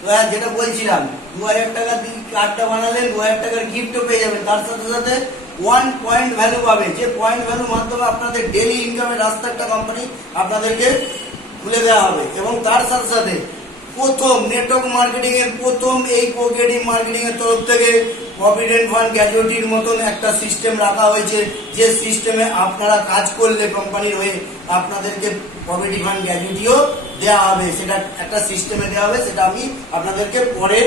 তো যেটা বলছিলাম 2000 টাকা দিয়ে কার্ডটা বানালেন, 2000 টাকার গিফটও পেয়ে যাবেন, তার সাথে সাথে 1 পয়েন্ট ভ্যালু পাবে, যে পয়েন্ট ভ্যালুর মাধ্যমে আপনাদের ডেইলি ইনকামের রাস্তা একটা কোম্পানি আপনাদেরকে খুলে দেওয়া হবে। এবং তার সাথে সাথে প্রথম নেটওয়ার্ক মার্কেটিং এর প্রথম এই কোক্রেডিট মার্কেটিং এর তরফ থেকে প্রভিডেন্ট ফান্ড গ্র্যাজুইটির মতন একটা সিস্টেম রাখা হয়েছে, যে সিস্টেমে আপনারা কাজ করলে কোম্পানির হয়ে আপনাদেরকে প্রভিডেন্ট ফান্ড গ্র্যাজুইটিও দেওয়া হবে। সেটা একটা সিস্টেমে দেওয়া হবে, সেটা আমি আপনাদেরকে পরে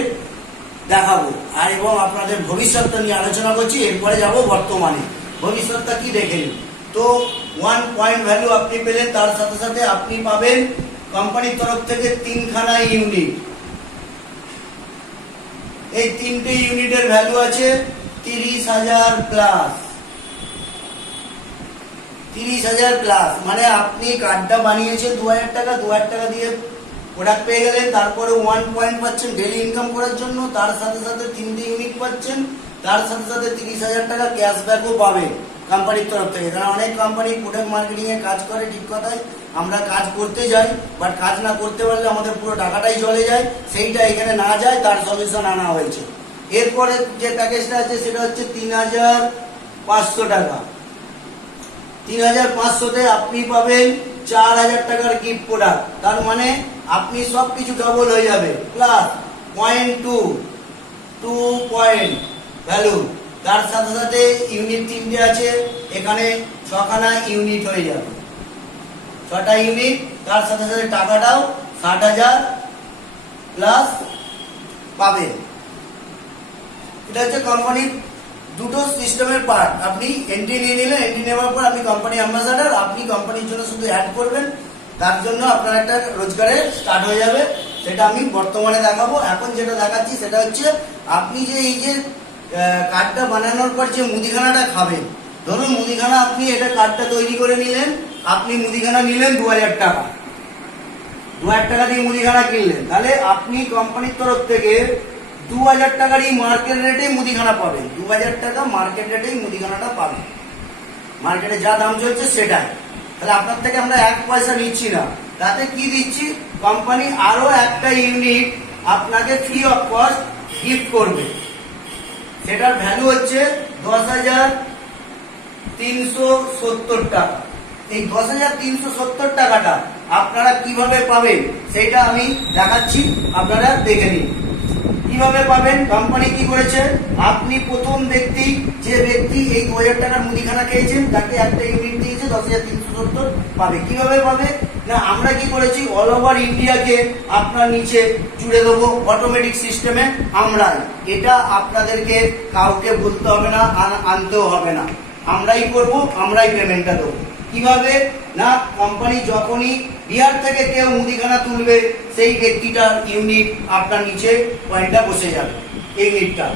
দেখাবো। আর এবং আপনাদের ভবিষ্যৎটা নিয়ে আলোচনা করছি, এরপরে যাব বর্তমানে ভবিষ্যৎটা কি দেখে নিন। তো 1 পয়েন্ট ভ্যালু আপনি পেলেন, তার সাথে সাথে আপনি পাবেন কোম্পানির তরফ থেকে 3খানা ইউনিট। এই 3টে ইউনিটের ভ্যালু আছে 30,000 প্লাস। 30,000 প্লাস মানে আপনি কার্ডটা বানিয়েছেন 2000 টাকা, 2000 টাকা দিয়ে প্রোডাক্ট পেয়ে গেলেন, তারপরে 1 পয়েন্ট পাচ্ছেন ডেইলি ইনকাম করার জন্য, তার সাথে সাথে 3টে ইউনিট পাচ্ছেন, তার সাথে সাথে 30,000 টাকা ক্যাশব্যাকও পাবেন কোম্পানির তরফ থেকে। কারণ অনেক কোম্পানি প্রোডাক্ট মার্কেটিং এ কাজ করে, ঠিক কথাই, আমরা কাজ করতে যাই, বাট কাজ না করতে পারলে আমাদের পুরো টাকাটাই চলে যায়, সেইটা এখানে না যায়, তার সলিউশন আনা হয়েছে। এরপরে যে প্যাকেজটা আছে সেটা হচ্ছে 3,500 টাকা। 3,500-তে আপনি পাবেন 4,000 টাকার গিফট প্রোডাক্ট, তার মানে আপনি সবকিছু ডবল হয়ে যাবে, প্লাস 2 পয়েন্ট ভ্যালু, তার সাথে সাথে ইউনিট 3টে আছে, এখানে 6খানা ইউনিট হয়ে যাবে, 6টা ইউনিট, তার সাথে সাথে টাকাটাও 60,000 প্লাস পাবেন। এটা হচ্ছে কোম্পানির দুটো সিস্টেমের পার্ট। আপনি এন্ট্রি নিয়ে নিলেন, এন্ট্রি নেওয়ার পর আপনি কোম্পানি অ্যাম্বাসাডার, আপনি কোম্পানির জন্য শুধু অ্যাড করবেন, তার জন্য আপনার একটা রোজগারের স্টার্ট হয়ে যাবে। সেটা আমি বর্তমানে দেখাবো। এখন যেটা দেখাচ্ছি সেটা হচ্ছে আপনি যে এই যে কার্ডটা বানানোর পর যে মুদিখানাটা খাবেন, ধরুন মুদিখানা আপনি এটা কার্ডটা তৈরি করে নিলেন, আপনি মুদিখানা নিলেন 2000 টাকা, 2000 টাকা দিয়ে মুদিখানা কিনলেন, তাহলে আপনি কোম্পানির তরফ থেকে 2000 টাকারই মার্কেট রেটে মুদিখানা পাবেন, 2000 টাকা মার্কেট রেটেই মুদিখানাটা পাবেন, মার্কেটে যা দাম চলছে সেটাই। তাহলে আপনার থেকে আমরা 1 পয়সা নিচ্ছি না, তাতে কি দিচ্ছি, কোম্পানি আরো একটা ইউনিট আপনাকে ফ্রি অফ কস্ট গিফট করবে। সেটার ভ্যালু হচ্ছে 10,370 টাকা। এই 10,370 টাকাটা আপনারা কিভাবে পাবেন সেটা আমি দেখাচ্ছি, আপনারা দেখে নিন কিভাবে পাবেন। কোম্পানি কি করেছে, আপনি প্রথম ব্যক্তি, যে ব্যক্তি এই 2000 টাকার মুদিখানা খেয়েছেন, তাকে একটা ইউনিট দিয়েছে, 10,370 পাবে। কিভাবে পাবে না, আমরা কি করেছি, অল ওভার ইন্ডিয়াকে আপনার নিচে জুড়ে দেবো অটোমেটিক সিস্টেমে। আমরা এটা আপনাদেরকে কাউকে বলতে হবে না, আনতেও হবে না, আমরাই করব, আমরাই পেমেন্টটা দেবো। কিভাবে না, কোম্পানি যখনই বিহার থেকে কেউ মুদিখানা তুলবে, সেই ব্যক্তিটার ইউনিট আপনার নিচে পয়েন্টটা বসে যাবে ইউনিটটা।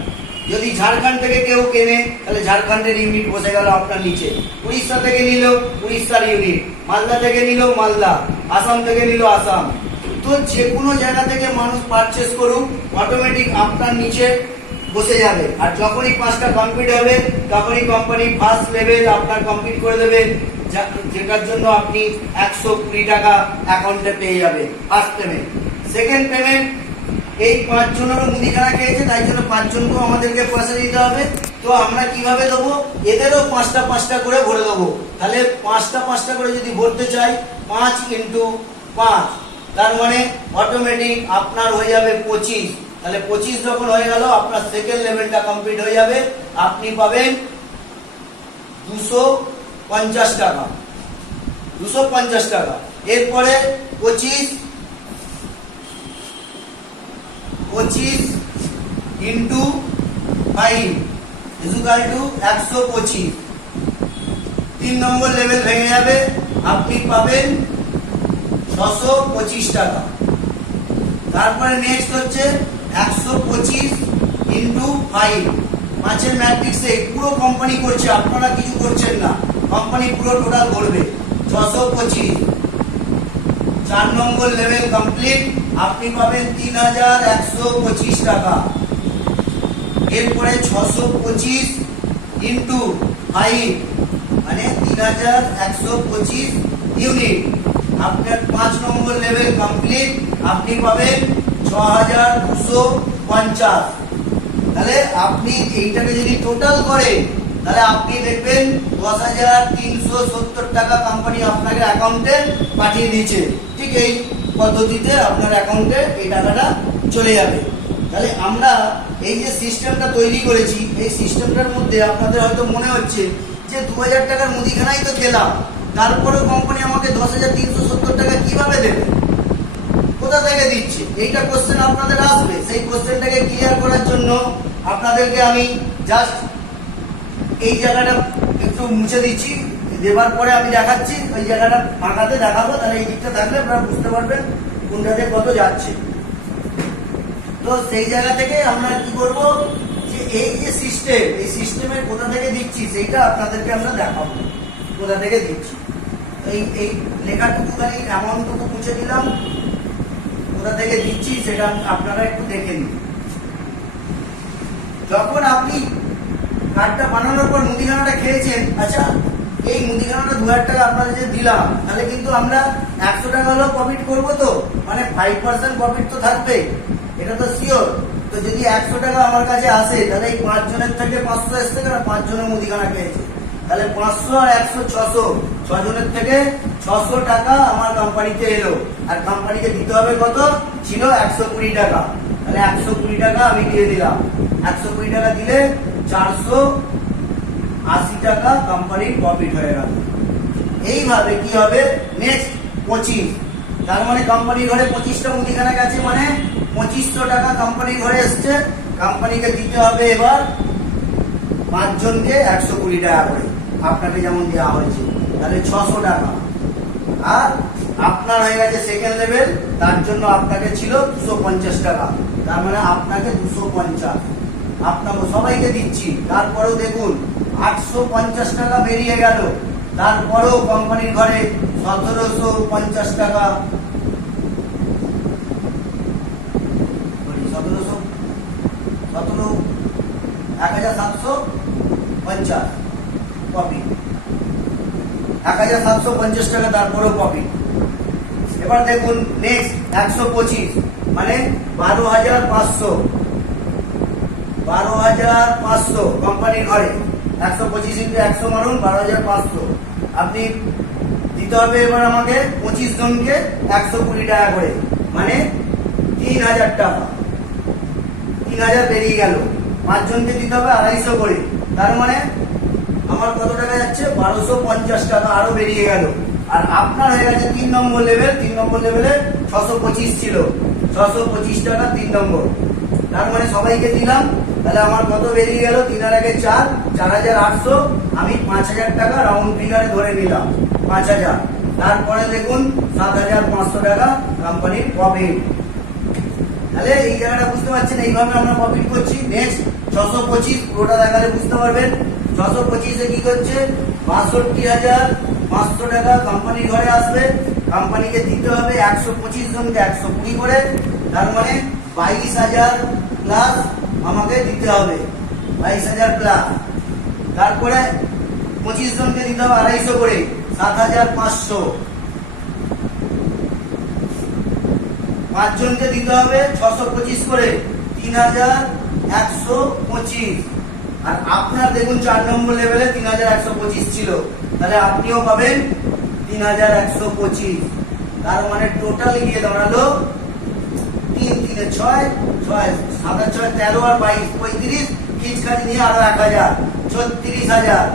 যদি ঝাড়খণ্ড থেকে কেউ কেনে, তাহলে ঝাড়খণ্ডের ইউনিট বসে গেল আপনার নিচে। উড়িষ্যা থেকে নিল উড়িষ্যার ইউনিট, মালদা থেকে নিল মালদা, আসাম থেকে নিল আসাম। তো যে কোনো জায়গা থেকে মানুষ পারচেস করুক, অটোমেটিক আপনার নিচে বসে যাবে। আর যখনই 5টা কমপ্লিট হবে, তখনই কোম্পানি ফার্স্ট লেভেল আপনার কমপ্লিট করে দেবে, যেটার জন্য আপনি 120 টাকা অ্যাকাউন্টে পেয়ে যাবেন ফার্স্ট পেমেন্ট। সেকেন্ড পেমেন্ট, এই 5 জনেরও মুদিখানা খেয়েছে, তাই জন্য 5 জনকেও আমাদেরকে পয়সা দিতে হবে। তো আমরা কিভাবে দেবো, এদেরও 5টা করে ভরে দেবো। তাহলে 5টা করে যদি ভরতে চাই, 5 × 5, তার মানে অটোমেটিক আপনার হয়ে যাবে 25। তাহলে 25 যখন হয়ে গেল, আপনার সেকেন্ড লেভেলটা কমপ্লিট হয়ে যাবে, আপনি পাবেন 250 টাকা, 250 টাকা। এরপরে 25 × 5 125। 3 নম্বর লেভেল ভেঙে যাবে, আপনি পাবেন 625 টাকা। তারপরে নেক্সট হচ্ছে 125 × 5, 5-এর ম্যাট্রিক্সে পুরো কোম্পানি করছে, আপনারা কিছু করছেন না, কোম্পানি পুরো টোটাল করবে 625। 4 নম্বর লেভেল কমপ্লিট, আপনি পাবেন 3,125 টাকা। এরপরে 625 × 5 মানে 3,125 ইউনিট, আপনার 5 নম্বর লেভেল কমপ্লিট, আপনি পাবেন 6250। তাহলে আপনি এইটাকে যদি টোটাল করেন তাহলে আপনি দেখবেন 10,370 টাকা কোম্পানি আপনাকে অ্যাকাউন্টে পাঠিয়ে দিয়েছে। ঠিক এই পদ্ধতিতে আপনার অ্যাকাউন্টে এই টাকাটা চলে যাবে। তাহলে আমরা এই যে সিস্টেমটা তৈরি করেছি, এই সিস্টেমটার মধ্যে আপনাদের হয়তো মনে হচ্ছে যে 2000 টাকার মুদিখানাই তো খেলাম, তারপরেও কোম্পানি আমাকে 10,370 টাকা কিভাবে দেবে, কোথা থেকে দিচ্ছে, এইটা কোশ্চেন আপনাদের আসবে। সেই কোশ্চেনটাকে ক্লিয়ার করার জন্য আপনাদেরকে আমি জাস্ট এই জায়গাটা একটু মুছে দিচ্ছি, দেওয়ার পরে আমি দেখাচ্ছি, ওই জায়গাটা ফাঁকাতে দেখাবো, তাহলে এই দিকটা থাকলে আপনারা বুঝতে পারবেন কোনটাতে কত যাচ্ছে। তো সেই জায়গা থেকে আমরা কি করব, যে এই যে সিস্টেম, এই সিস্টেমের কোথা থেকে দিচ্ছি সেইটা আপনাদেরকে আমরা দেখাবো কোথা থেকে দিচ্ছি। এই লেখাটুকু খালি অ্যামাউন্টটুকু মুছে দিলাম, কোথা থেকে দিচ্ছি সেটা আপনারা একটু দেখে নিন। যখন আপনি কার্ডটা বানানোর পর মুদিখানাটা খেয়েছেন, আচ্ছা এই মুদিখানাটা 2000 টাকা আপনাদের যে দিলাম, তাহলে কিন্তু আমরা 100 টাকা হলেও প্রফিট করবো, তো মানে 5% প্রফিট তো থাকবে, এটা তো শিওর। তো যদি 100 টাকা আমার কাছে আসে, তাহলে এই 5 জনের থেকে 500 এসছে, কারণ 5 জনের মুদিখানা খেয়েছে, তাহলে 500 আর 100 600, 6 জনের থেকে 600 টাকা আমার কোম্পানিতে এলো। আর কোম্পানিকে দিতে হবে কত ছিল, 120 টাকা। তাহলে 120 টাকা আমি দিয়ে দিলাম। 120 টাকা দিলে 480 টাকা কোম্পানির প্রফিট হয়ে গেল। এইভাবে কি হবে, নেক্সট 25, তার মানে কোম্পানির ঘরে 25টা মুদিখানা গেছে, মানে 2500 টাকা কোম্পানির ঘরে এসছে। কোম্পানিকে দিতে হবে এবার 5 জনকে 120 টাকা করে, আপনাকে যেমন দেওয়া হয়েছে, তাহলে 600 টাকা। আর আপনার হয়ে গেছে সেকেন্ড লেভেল, তার জন্য আপনাকে ছিল 250 টাকা, তার মানে আপনাকে 250 আপনাকে সবাইকে দিচ্ছি। তারপরেও দেখুন 850 টাকা বেরিয়ে গেল, তারপরেও কোম্পানির ঘরে 1750 টাকা, 1750 প্রফিট, 1750 টাকা তারপরেও প্রফিট। এবার দেখুন নেক্সট 125, মানে 12,500, 12,500 কোম্পানির ঘরে 125 ইন্টু 100 মারুন 12,500। আপনি দিতে হবে এবার আমাকে 25 জনকে 120 টাকা করে, মানে 3,000 টাকা, 3,000 বেরিয়ে গেল। 5 জনকে দিতে হবে 250 করে, তার মানে আমার কত টাকা যাচ্ছে, 1250 টাকা আরো বেরিয়ে গেল। আর আপনার হয়ে গেছে 3 নম্বর লেভেল, 3 নম্বর লেভেলে 625 ছিল, 625 টাকা 3 নম্বর, তার মানে সবাইকে দিলাম। তাহলে আমার কত বেরিয়ে গেল, 3 আর 1 4, 4,800, আমি 5,000 টাকা রাউন্ড ফিগারে ধরে নিলাম, 5,000। তারপরে দেখুন 7,500 টাকা কোম্পানির প্রফিট। তাহলে এই জায়গাটা বুঝতে পারছেন, এইভাবে আমরা প্রফিট করছি। নেক্সট 625, পুরোটা দেখালে বুঝতে পারবেন। 625 এ কি করছে, 62,500 টাকা কোম্পানির ঘরে আসবে। কোম্পানিকে দিতে হবে 125 জনকে 120 করে, তার মানে 22,000 প্লাস আমাকে দিতে হবে, 22,000 প্লাস। তারপরে 25 জনকে দিতে হবে 250 করে, 7,500। 5 জনকে দিতে হবে 625 করে, 3,125। আর আপনার দেখুন 4 নম্বর লেভেলে 3,125 ছিল, তাহলে আপনিও পাবেন 3,125। তার মানে টোটাল গিয়ে দাঁড়ালো 3 3 6 6 7 6 13 আর 22 35, কিচকাচ নিয়ে আরো 1,000, 36,000,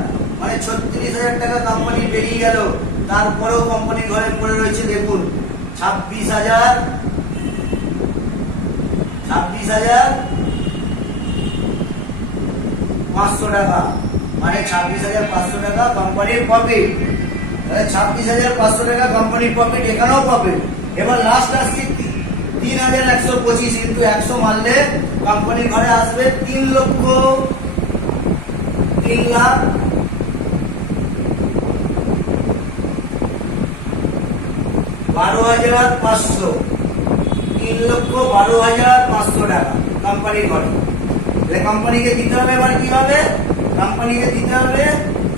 মানে 36,000 টাকা কোম্পানি বেরিয়ে গেল। তারপরেও কোম্পানির ঘরে পড়ে রয়েছে দেখুন 26,500 টাকা, মানে 26,500 টাকা কোম্পানির প্রফিট। তাহলে 26,500 টাকা কোম্পানির প্রফিট, এখানেও প্রফিট। এবার লাস্ট আসছি 3,125 ইন্টু 100 মারলে কোম্পানির ঘরে আসবে 3,12,500, 3,12,500 টাকা কোম্পানির ঘরে। কোম্পানিকে দিতে হবে এবার কিভাবে, কোম্পানিকে দিতে হবে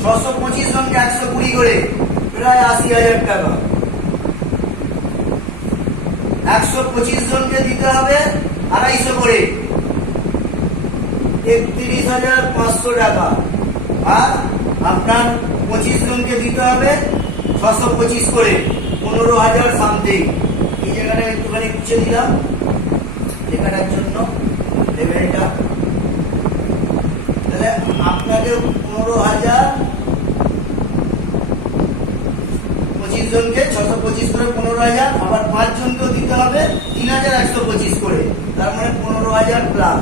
625 জনকে 120 করে, প্রায় 80,000 টাকা। 125 জনকে দিতে হবে করে ৩১,৫০০ টাকা, আর আপনার 25 জনকে দিতে হবে 625 করে 15,000 সামথিং। এই জায়গাটা একটুখানি গুছিয়ে দিলাম লেখাটার জন্য, লেভেলটা তাহলে আপনাকে 15,000, 25 জনকে 625 করে 15,000, আবার 5 জনকেও দিতে হবে 3,125 করে, তার মানে 15,000 প্লাস,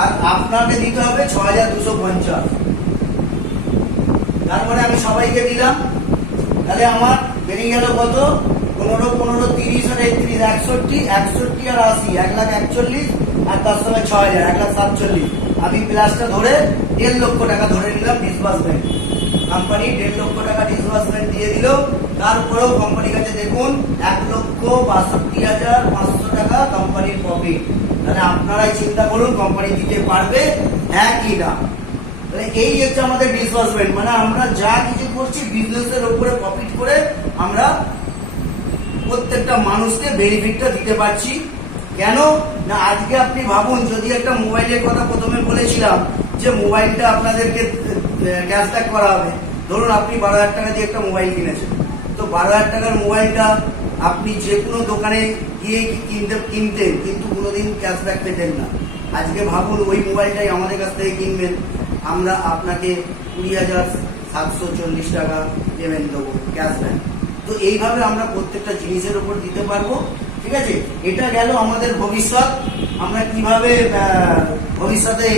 আর আপনাকে দিতে হবে 6,250, তার মানে আমি সবাইকে দিলাম। তাহলে আমার বেরিয়ে গেল কত? 15, 15, 30 আর 31, 61, 61 আর 80, 1,41,000, আর তার সঙ্গে 6,000, 1,47,000। আমি প্লাসটা ধরে 1.5 লক্ষ টাকা ধরে নিলাম ডিসবার্সমেন্ট। কোম্পানি 1.5 লক্ষ টাকা ডিসবার্সমেন্ট দিয়ে দিল। তারপরেও কোম্পানির কাছে দেখুন 1,62,500 টাকা কোম্পানির প্রফিট। তাহলে আপনারাই চিন্তা করুন কোম্পানি দিতে পারবে হ্যাঁ কি না। তাহলে এই হচ্ছে আমাদের ডিসবার্সমেন্ট, মানে আমরা যা কিছু করছি বিজনেসের উপরে প্রফিট করে আমরা প্রত্যেকটা মানুষকে বেনিফিটটা দিতে পারছি। কেন না, আজকে আপনি ভাবুন, যদি একটা মোবাইলের কথা প্রথমে বলেছিলাম যে মোবাইলটা আপনাদেরকে ক্যাশব্যাক করা হবে। ধরুন আপনি 12,000 টাকা দিয়ে একটা মোবাইল কিনেছেন, তো 12,000 টাকার মোবাইলটা আপনি যে কোনো দোকানে গিয়ে কিনতেন, কিন্তু কোনোদিন ক্যাশব্যাক পেতেন না। আজকে ভাবুন ওই মোবাইলটাই আমাদের কাছ থেকে কিনবেন, আমরা আপনাকে 20,740 টাকা পেমেন্ট দেবো ক্যাশব্যাক। তো এইভাবে আমরা প্রত্যেকটা জিনিসের উপর দিতে পারবো। ঠিক আছে, এটা গেল আমাদের ভবিষ্যৎ। আমরা কিভাবে ভবিষ্যতে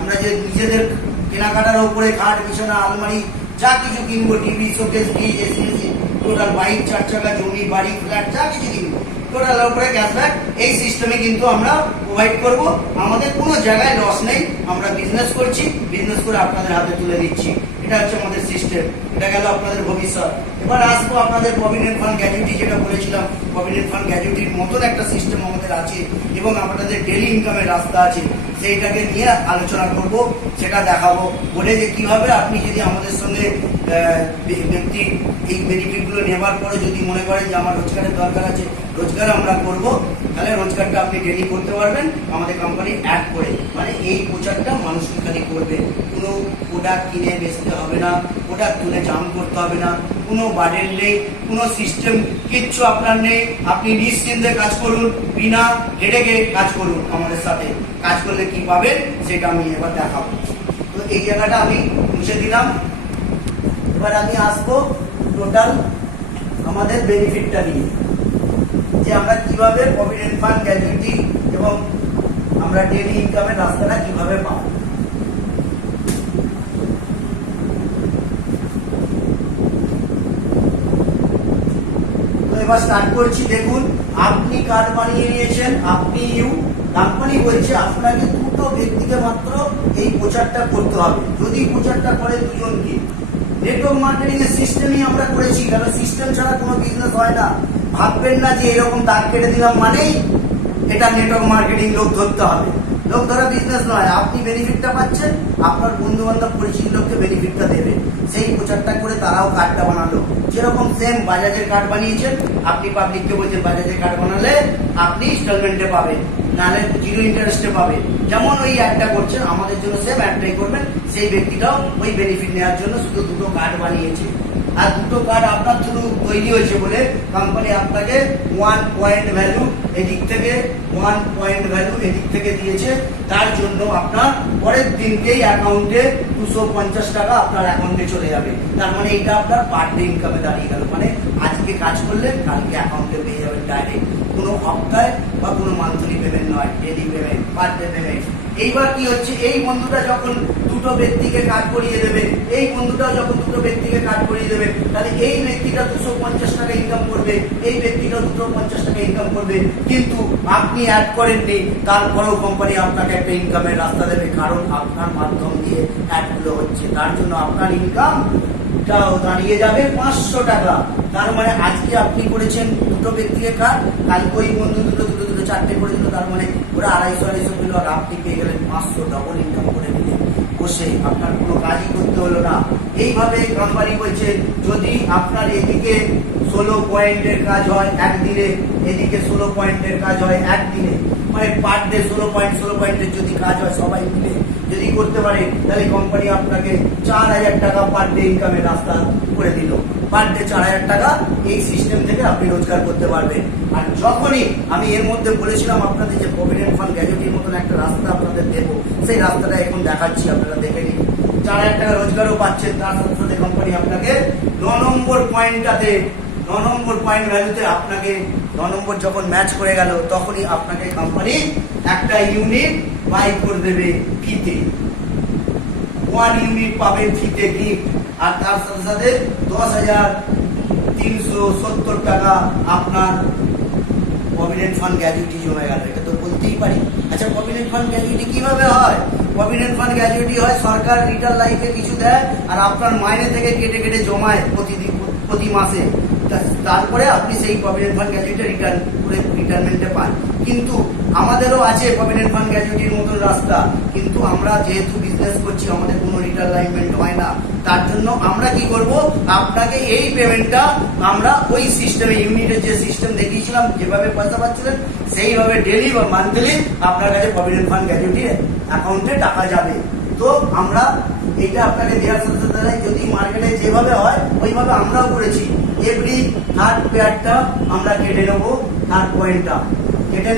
আমরা যে নিজেদের কেনাকাটার উপরে খাট, বিছানা, আলমারি যা কিছু কিনবো, TV, showcase, fridge, AC, total bike, 4 চাকা, জমি, বাড়ি, ফ্ল্যাট যা কিছু কিনবো টোটাল উপরে ক্যাশব্যাক এই সিস্টেমে কিন্তু আমরা প্রোভাইড করব। আমাদের কোনো জায়গায় লস নেই, আমরা বিজনেস করছি, বিজনেস করে আপনাদের হাতে তুলে দিচ্ছি। এটা হচ্ছে আমাদের সিস্টেম। এটা গেল আপনাদের ভবিষ্যৎ। এবার আসবো আপনাদের প্রভিডেন্ট ফান্ড গ্র্যাচুইটি, যেটা বলেছিলাম প্রভিডেন্ট ফান্ড গ্র্যাচুইটির মতন একটা সিস্টেম আমাদের আছে এবং আপনাদের ডেলি ইনকামের রাস্তা আছে, সেইটাকে নিয়ে আলোচনা করব, সেটা দেখাবো বলে যে কিভাবে আপনি যদি আমাদের সঙ্গে ব্যক্তি এই বেনিফিটগুলো নেবার পরে যদি মনে করেন যে আমার রোজগারের দরকার আছে, রোজগার আমরা করব, তাহলে রোজগারটা আপনি ডেলি করতে পারবেন আমাদের কোম্পানি অ্যাড করে। মানে এই প্রচারটা মানুষ খালি করবে, কোনো প্রোডাক্ট কিনে বেচতে হবে না, প্রোডাক্ট তুলে জাম করতে হবে না, কোনো বার্ডেন নেই, কোনো সিস্টেম কিচ্ছু আপনার নেই। আপনি নিশ্চিন্তে কাজ করুন, বিনা হেডেকে কাজ করুন আমাদের সাথে। কাজ করলে কি পাবেন সেটা আমি এবার দেখাবো। তো এই জায়গাটা আমি মুছে দিলাম। এবার আমি আসবো টোটাল আমাদের বেনিফিটটা নিয়ে, যে আমরা কিভাবে প্রভিডেন্ট ফান্ড গ্র্যাচুইটি এবং আমরা ডেইলি ইনকামের রাস্তাটা কিভাবে পাবো। তো এবার স্টার্ট করছি। দেখুন, আপনি কার্ড বানিয়ে নিয়েছেন, আপনি কোম্পানি বলছে আপনাকে 2টো ব্যক্তিকে মাত্র এই প্রচারটা করতে হবে। যদি প্রচারটা করে 2 জনকে, নেটওয়ার্ক মার্কেটিং এর সিস্টেমই আমরা করেছি, কারণ সিস্টেম ছাড়া কোনো বিজনেস হয় না। ভাববেন না যে এরকম দাগ কেটে দিলাম মানেই এটা নেটওয়ার্ক মার্কেটিং লোক ধরতে হবে। লোক ধরা বিজনেস নয়। আপনি বেনিফিটটা পাচ্ছেন, আপনার বন্ধু বান্ধব পরিচিত লোককে বেনিফিটটা দেবে, সেই প্রচারটা করে তারাও কার্ডটা বানালো। যেরকম সেম বাজাজের কার্ড বানিয়েছেন, আপনি পাবলিককে বলছেন বাজাজের কার্ড বানালে আপনি ইনস্টলমেন্টে পাবেন, নাহলে 0 ইন্টারেস্টে পাবেন। যেমন ওই অ্যাডটা করছেন, আমাদের জন্য সেম অ্যাডটাই করবেন। সেই ব্যক্তিটাও ওই বেনিফিট নেওয়ার জন্য শুধু 2টো কার্ড বানিয়েছে, আর 2টো কার্ড আপনার থ্রু তৈরি হয়েছে বলে কোম্পানি আপনাকে 1 পয়েন্ট ভ্যালু এদিক থেকে 1 পয়েন্ট ভ্যালু এদিক থেকে দিয়েছে। তার জন্য আপনার পরের দিনকেই অ্যাকাউন্টে 250 টাকা আপনার অ্যাকাউন্টে চলে যাবে। তার মানে এটা আপনার পার ডে ইনকামে দাঁড়িয়ে গেল। মানে আজকে কাজ করলে কালকে অ্যাকাউন্টে পেয়ে যাবেন ডাইরেক্ট, কোনো সপ্তাহে বা কোনো মান্থলি পেমেন্ট নয়, daily payment, per day payment. এইবার কি হচ্ছে, এই বন্ধুটা যখন 2টো ব্যক্তিকে কাজ করিয়ে দেবে, এই বন্ধুটাও যখন 2টো ব্যক্তিকে কাজ করিয়ে দেবে, তাহলে এই ব্যক্তিটা 250 টাকা ইনকাম করবে, এই ব্যক্তিটাও 250 টাকা ইনকাম করবে। কিন্তু আপনি অ্যাড করেননি, তারপরেও কোম্পানি আপনাকে একটা ইনকামের রাস্তা দেবে, কারণ আপনার মাধ্যম দিয়ে অ্যাডগুলো হচ্ছে। তার জন্য আপনার ইনকাম দাঁড়িয়ে যাবে 500 টাকা। তার মানে আজকে আপনি করেছেন 2টো ব্যক্তিকে কাজ, কালকে ওই বন্ধু 2টো 4টে করে দিল, তার মানে ওরা 250 পেল, আর আপনি পেয়ে গেলেন 500। ডবল ইনকাম করে দিলেন বসে, আপনার কোনো কাজই করতে হলো না। এইভাবে কোম্পানি বলছে যদি আপনার এদিকে 16 পয়েন্টের কাজ হয় একদিনে, এদিকে 16 পয়েন্টের কাজ হয় একদিনে, মানে পার ডে 16 পয়েন্টের যদি কাজ হয় সবাই মিলে যদি করতে পারে, তাহলে কোম্পানি আপনাকে 4000 টাকা পার ডে ইনকামের রাস্তা করে দিল। পার ডে 4000 টাকা এই সিস্টেম থেকে আপনি রোজগার করতে পারবেন। আর যখনই আমি এর মধ্যে বলেছিলাম আপনাদের যে প্রভিডেন্ট ফান্ড গ্র্যাজুইটির মতন একটা রাস্তা আপনাদের দেবো, সেই রাস্তাটা এখন দেখাচ্ছি, আপনারা দেখে নিন। 4000 টাকা রোজগারও পাচ্ছেন, তার সাথে সাথে কোম্পানি আপনাকে 9 নম্বর পয়েন্টটাতে, 9 নম্বর পয়েন্ট ভ্যালুতে আপনাকে 9 নম্বর যখন ম্যাচ করে গেল, তখনই আপনাকে কোম্পানি একটা ইউনিট বাই করে দেবে ফ্রিতে। 1 ইউনিট পাবেন ফ্রিতে গিফট। আর তার সাথে সাথে 10,370 টাকা আপনার প্রভিডেন্ট ফান্ড গ্র্যাজুইটি জমে গেল। এটা তো বলতেই পারি। আচ্ছা, প্রভিডেন্ট ফান্ড গ্র্যাজুইটি কিভাবে হয়? প্রভিডেন্ট ফান্ড গ্র্যাজুইটি হয় সরকার রিটার্ন লাইফে কিছু দেয়, আর আপনার মাইনে থেকে কেটে কেটে জমায় প্রতি মাসে। তারপরে আপনি সেই প্রভিডেন্ট ফান্ড গ্র্যাজুইটি রিটার্ন করে রিটায়ারমেন্টে পান। কিন্তু আমাদেরও আছে প্রভিডেন্ট ফান্ড গ্র্যাজুইটির মতো রাস্তা, কিন্তু আমরা যেহেতু বিজনেস করছি, আমাদের কোনো রিটায়ারমেন্ট হয় না। তার জন্য আমরা কি করব, আপনাকে এই পেমেন্টটা আমরা ওই সিস্টেমে, ইউনিটের যে সিস্টেম দেখিয়েছিলাম, যেভাবে পয়সা পাচ্ছিলেন সেইভাবে ডেলি বা মান্থলি আপনার কাছে প্রভিডেন্ট ফান্ড গ্র্যাজুইটি অ্যাকাউন্টে টাকা যাবে। তো আমরা এটা আপনাকে দেওয়ার সাথে সাথে যদি মার্কেটে যেভাবে হয় ওইভাবে আমরাও করেছি। এভরি থার্ড পেয়ারটা আমরা কেটে নেবো, থার্ড পয়েন্টটা কেটে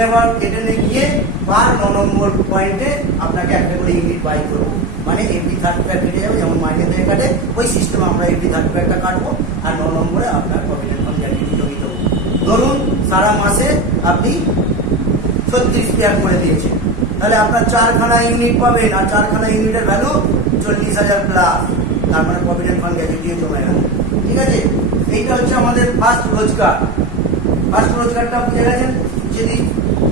নিয়ে পার 9 নম্বর পয়েন্টে আপনাকে একটা করে ইউনিট বাই করবো। মানে এভরি থার্ড পেয়ার কেটে যাবে, যেমন মার্কেট থেকে কাটে ওই সিস্টেমে আমরা এভরি থার্ড পেয়ারটা কাটবো, আর 9 নম্বরে আপনার প্রভিডেন্ট ফান্ড গ্র্যাজুইটি জমি দেবো। ধরুন সারা মাসে আপনি 36 পেয়ার করে দিয়েছেন, তাহলে আপনার 4খানা ইউনিট পাবেন, আর 4খানা ইউনিটের ভ্যালু 40,000 প্লাস। তার মানে প্রভিডেন্ট ফান্ড গ্র্যাজুইটিও জমে গেল। ঠিক আছে, এইটা হচ্ছে আমাদের ফার্স্ট রোজগার। ফার্স্ট রোজগারটা বুঝে গেছেন,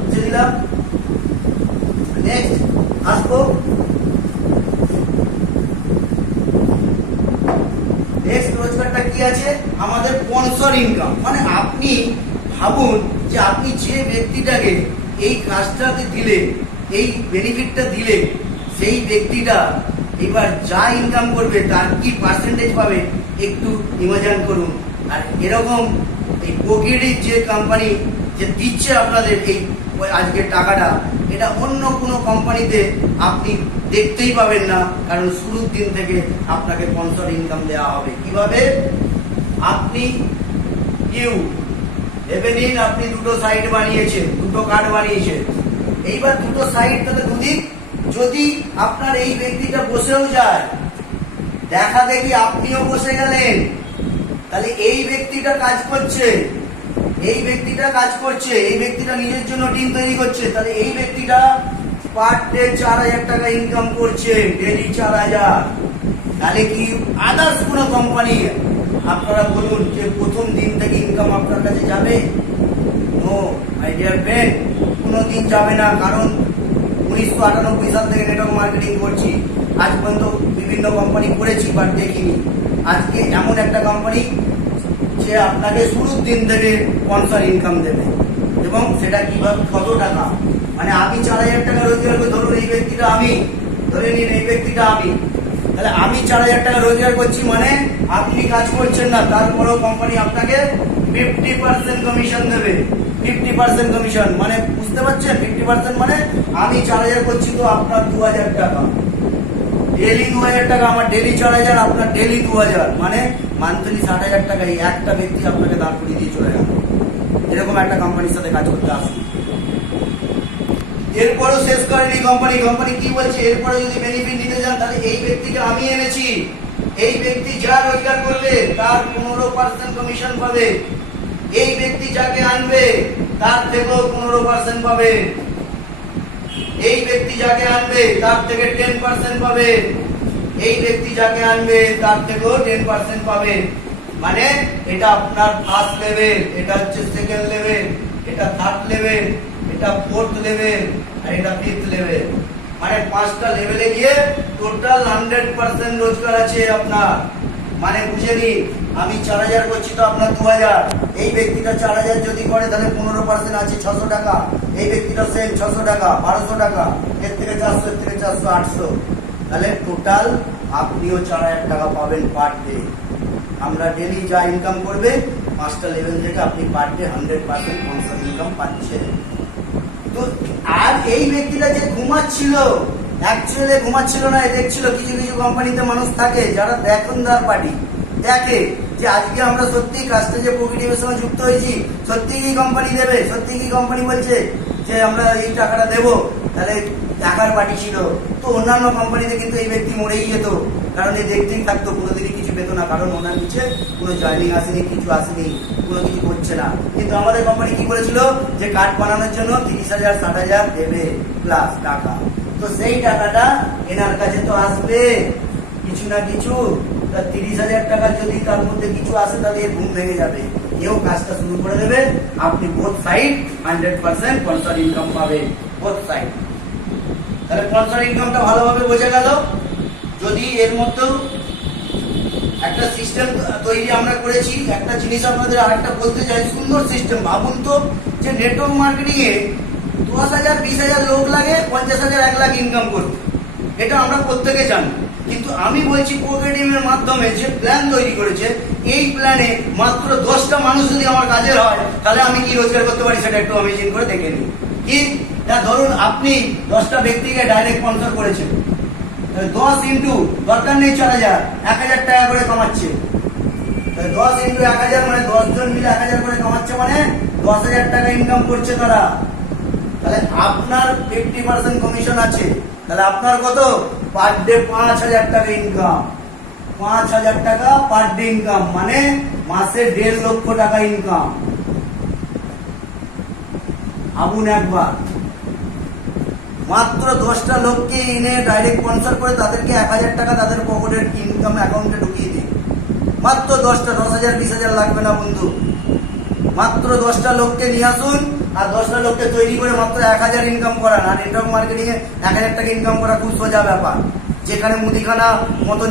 বুঝে দিলাম। নেক্সট আসবো, নেক্সট রোজগারটা কি আছে আমাদের? Sponsor income. মানে আপনি ভাবুন যে আপনি যে ব্যক্তিটাকে এই কাজটাতে দিলে, এই বেনিফিটটা দিলে, সেই ব্যক্তিটা এবার যা ইনকাম করবে তার কি পার্সেন্টেজ পাবে একটু ইমাজিন করুন। আর এরকম এই প্রকৃতির যে কোম্পানি যে দিচ্ছে আপনাদের এই আজকের টাকাটা, এটা অন্য কোনো কোম্পানিতে আপনি দেখতেই পাবেন না। কারণ শুরুর দিন থেকে আপনাকে স্পন্সর ইনকাম দেওয়া হবে। কিভাবে? আপনি ভেবে নিন আপনি দুটো সাইড বানিয়েছেন, দুটো কার্ড বানিয়েছেন। এইবার দুটো সাইড তাহলে দুদিক, যদি আপনার এই ব্যক্তিটা বসেও যায়, দেখা দেখি আপনিও বসে গেলেন, তাহলে এই ব্যক্তিটা কাজ করছে, এই ব্যক্তিটা কাজ করছে, এই ব্যক্তিটা নিজের জন্য টিম তৈরি করছে, তাহলে এই ব্যক্তিটা পার ডে 4000 টাকা ইনকাম করছে, ডেলি 4000। তাহলে কি আদার্স কোনো কোম্পানি আপনারা বলুন যে প্রথম দিন থেকে ইনকাম আপনার কাছে যাবে? নো মাই ডিয়ার ফ্রেন্ড, কোনোদিন যাবে না। কারণ 1998 সাল থেকে নেটওয়ার্ক মার্কেটিং করছি, আজ পর্যন্ত বিভিন্ন কোম্পানি করেছি, বাট দেখিনি আজকে এমন একটা কোম্পানি যে আপনাকে শুরুর দিন থেকে স্পন্সর ইনকাম দেবে। এবং সেটা কিভাবে, কত টাকা? মানে আমি 4000 টাকা রোজগার করে, ধরুন এই ব্যক্তিটা আমি, ধরে নিন এই ব্যক্তিটা আমি, তাহলে আমি 4000 টাকা রোজগার করছি, মানে আপনি কাজ করছেন না, তারপরেও কোম্পানি আপনাকে 50% কমিশন দেবে। 50% কমিশন মানে বুঝতে পারছেন? 50% মানে আমি 4000 করছি, তো আপনার 2000 টাকা, ডেলি 2000 টাকা, আমার ডেলি 4000, আপনার ডেলি 2000, মানে মান্থলি 60,000 টাকা এই একটা ব্যক্তি আপনাকে দাঁড় করিয়ে দিয়ে চলে গেল। এরকম একটা কোম্পানির সাথে কাজ করতে আসুন। এরপরও শেষ করেনি কোম্পানি। কোম্পানি কি বলছে? এরপরে যদি বেনিফিট নিতে যান, তাহলে এই ব্যক্তিকে আমি এনেছি, এই ব্যক্তি যা রোজগার করবে তার 15% কমিশন পাবে, এই ব্যক্তি যাকে আনবে তার থেকেও 15% পাবে, এই ব্যক্তি যাকে আনবে তার থেকে 10% পাবে, এই ব্যক্তি যাকে আনবে তার থেকেও 10% পাবে। মানে এটা আপনার ফার্স্ট লেভেল, এটা হচ্ছে সেকেন্ড লেভেল, এটা থার্ড লেভেল, এটা ফোর্থ লেভেল, আর এটা ফিফথ লেভেল। মানে 5টা লেভেলে গিয়ে টোটাল 100% রোজগার আছে আপনার। মানে বুঝে নিন, আমি 4000 করছি, তো আপনার 2000। এই ব্যক্তিটা 4000 যদি করে, তাহলে 15% আছে 600 টাকা। এই ব্যক্তিটা সেম 600 টাকা, 1200 টাকা, এর থেকে 400, এর থেকে 400, 800। তাহলে টোটাল আপনিও 4000 টাকা পাবেন পার ডে। আমরা ডেলি যা ইনকাম করবে 5টা লেভেল থেকে আপনি পার ডে 100% স্পন্সর ইনকাম পাচ্ছেন। তো আর এই ব্যক্তিটা যে ঘুমাচ্ছিল, অ্যাকচুয়ালি ঘুমাচ্ছিল না, দেখছিল কিছু কিছু কোম্পানিতে মানুষ থাকে যারা দেখনদার পার্টি, দেখে যে আজকে আমরা সত্যি কাজটা যে প্রোগ্রেটিভের সঙ্গে যুক্ত হয়েছি, সত্যি কি কোম্পানি দেবে, সত্যি কি কোম্পানি বলছে যে আমরা এই টাকাটা দেবো, তাহলে টাকার পার্টি ছিল। তো অন্যান্য কোম্পানিতে কিন্তু এই ব্যক্তি মরেই যেত, কারণ এই দেখতেই থাকতো, কোনোদিনই কিছু পেতো না, কারণ ওনার নিচে কোনো জয়নিং আসেনি, কিছু আসেনি, কোনো কিছু করছে না। কিন্তু আমাদের কোম্পানি কি বলেছিল যে কার্ড বানানোর জন্য 30,000 60,000 দেবে প্লাস টাকা। তো সেই টাকাটা এনার কাছে তো আসবে কিছু না কিছু। 30,000 টাকা যদি তার মধ্যে কিছু আসে তাহলে ঘুম ভেঙে যাবে, এও কাজটা শুরু করে দেবে। আপনি বোথ সাইড 100% স্পন্সর ইনকাম পাবেন, বোথ সাইড। তাহলে স্পন্সর ইনকামটা ভালোভাবে বোঝা গেল। যদি এর মধ্যেও একটা সিস্টেম তৈরি আমরা করেছি, একটা জিনিস আপনাদের আরেকটা বলতে চাই, সুন্দর সিস্টেম। ভাবুন তো যে নেটওয়ার্ক মার্কেটিং এ 10,000 20,000 লোক লাগে 50,000 1 লাখ ইনকাম করতে, এটা আমরা প্রত্যেকে জানি। কিন্তু আমি বলছি প্রোগ্রেটিভের মাধ্যমে যে প্ল্যান তৈরি করেছে, এই প্ল্যানে মাত্র 10টা মানুষ যদি আমার কাজের হয়, তাহলে আমি কি রোজগার করতে পারি সেটা একটু ইমাজিন করে দেখে নিন। কি না, ধরুন আপনি 10টা ব্যক্তিকে ডাইরেক্ট স্পন্সর করেছেন, 10 ইন্টু দরকার নেই 4,000, 1,000 টাকা করে কামাচ্ছে। 10 ইন্টু 1,000 মানে 10 জন মিলে 1,000 করে কামাচ্ছে, মানে 10,000 টাকা ইনকাম করছে তারা। তাহলে আপনার 50% কমিশন আছে, তাহলে আপনার কত? পার ডে 5,000 টাকা ইনকাম। 5,000 টাকা পার ডে ইনকাম মানে মাসে 1.5 লক্ষ টাকা ইনকাম। ভাবুন একবার, মাত্র 10টা লোককে এনে ডাইরেক্ট স্পন্সর করে তাদেরকে 1,000 টাকা তাদের পকেটের ইনকাম অ্যাকাউন্টে ঢুকিয়ে দিন। মাত্র 10টা, 10,000 20,000 লাগবে না বন্ধু। মাত্র 10টা লোককে নিয়ে আসুন আর 10টা লোককে তৈরি করে মাত্র 1,000 ইনকাম করান। আর নেটওয়ার্ক মার্কেটিং এ 1,000 টাকা ইনকাম করা খুব সোজা ব্যাপার। যেখানে মুদিখানা মতন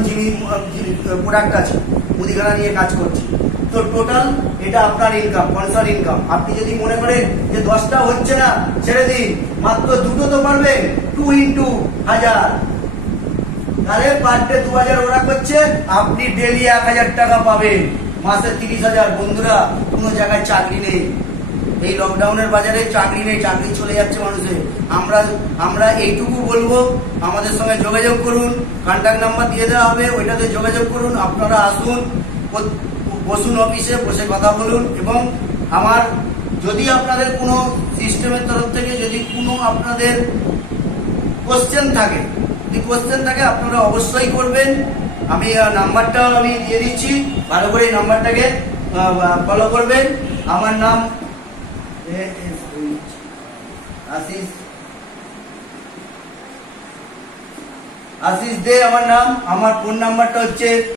প্রোডাক্ট আছে, মুদিখানা নিয়ে কাজ করছি, তো টোটাল এটা আপনার ইনকাম, স্পন্সর ইনকাম। আপনি যদি মনে করেন যে 10টা হচ্ছে না, ছেড়ে দিন, মাত্র 2টো তো পারবেন, 2 ইন্টু 1000, তাহলে পার ডে 2,000 ওরা করছে, আপনি ডেলি 1,000 টাকা পাবেন, মাসে 30,000। বন্ধুরা, কোনো জায়গায় চাকরি নেই, এই লকডাউনের বাজারে চাকরি নেই, চাকরি চলে যাচ্ছে মানুষের। আমরা এইটুকু বলবো, আমাদের সঙ্গে যোগাযোগ করুন, কন্ট্যাক্ট নাম্বার দিয়ে দেওয়া হবে, ওইটাতে যোগাযোগ করুন। আপনারা আসুন, বসুন অফিসে, বসে কথা বলুন। এবং আমার যদি আপনাদের কোনো সিস্টেমের তরফ থেকে যদি কোনো আপনাদের কোশ্চেন থাকে, যদি কোশ্চেন থাকে আপনারা অবশ্যই করবেন। আমি নাম্বারটাও আমি দিয়ে দিচ্ছি, ভালো করে এই নাম্বারটাকে ফলো করবেন। আমার নাম আশিস দে, আমার নাম। আমার ফোন নাম্বারটা হচ্ছে